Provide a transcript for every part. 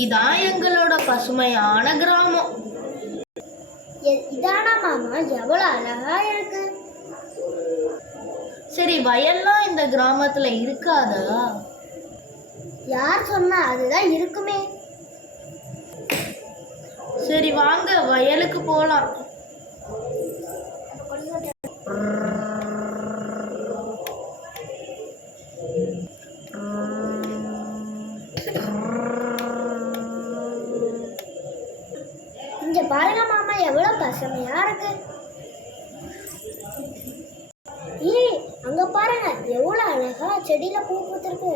இதான் எங்களோட பசுமையான கிராமம். இதானா மாமா, எவ்வளவு அழகா இருக்கு. சரி, வயல்லாம் இந்த கிராமத்துல இருக்காதா? யார் சொன்னா? அதுதான் இருக்குமே. சரி வாங்க, வயலுக்கு போலாம். இங்க பாருங்க மாமா, எவ்வளவு பசுமையா இருக்கு. அங்க பாருங்க, எவ்வளவு அழகா செடியில பூ பூத்திருக்கு.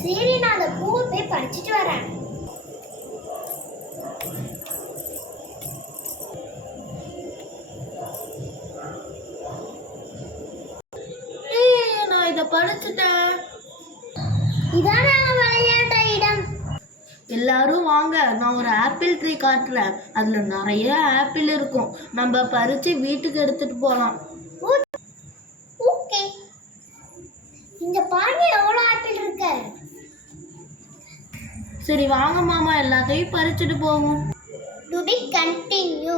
சரி, நான் அந்த பூவை போய் பறிச்சுட்டு வரேன். நான் இத படிச்சுட்டேன். இதான் நாங்க விளையாட்ட இடம். எல்லாரும் வாங்க, நான் ஒரு ஆப்பிள் ட்ரீ காட்டுறேன். அதுல நிறைய ஆப்பிள் இருக்கும். நம்ம பறிச்சு வீட்டுக்கு எடுத்துட்டு போலாம். ஓகே. இங்க பாருங்க, எவ்வளவு ஆப்பிள் இருக்கு. சரி வாங்க மாமா, எல்லாத்தையும் பறிச்சுட்டு போவோம். To be continue.